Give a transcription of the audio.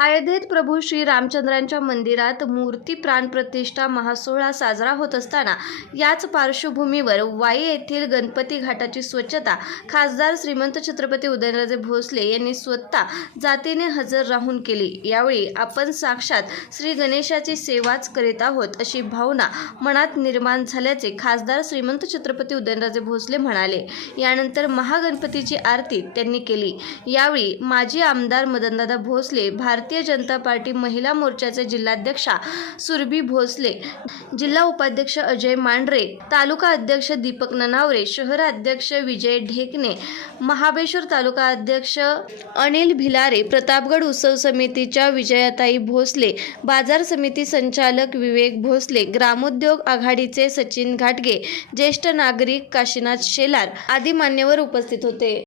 अयोध्येत प्रभू श्री रामचंद्रांच्या मंदिरात मूर्ती प्राणप्रतिष्ठा महासोहळा साजरा होत असताना याच पार्श्वभूमीवर वाई येथील गणपती घाटाची स्वच्छता खासदार श्रीमंत छत्रपती उदयनराजे भोसले यांनी स्वतः जातीने हजर राहून केली. यावेळी आपण साक्षात श्री गणेशाची सेवाच करीत आहोत अशी भावना मनात निर्माण झाल्याचे खासदार श्रीमंत छत्रपती उदयनराजे भोसले म्हणाले. यानंतर महागणपतीची आरती त्यांनी केली. यावेळी माजी आमदार मदनदादा भोसले भारतीय जनता पार्टी महिला मोर्चाचे जिल्हाध्यक्षा सुरभी भोसले जिल्हा उपाध्यक्ष अजय मांढरे तालुका अध्यक्ष दीपक ननावरे शहर अध्यक्ष विजय ढेकणे महाबेश्वर तालुका अध्यक्ष अनिल भिलारे प्रतापगड उत्सव समितीच्या विजयाताई भोसले बाजार समिती संचालक विवेक भोसले ग्रामोद्योग आघाडीचे सचिन घाटगे ज्येष्ठ नागरिक काशीनाथ शेलार आदी मान्यवर उपस्थित होते.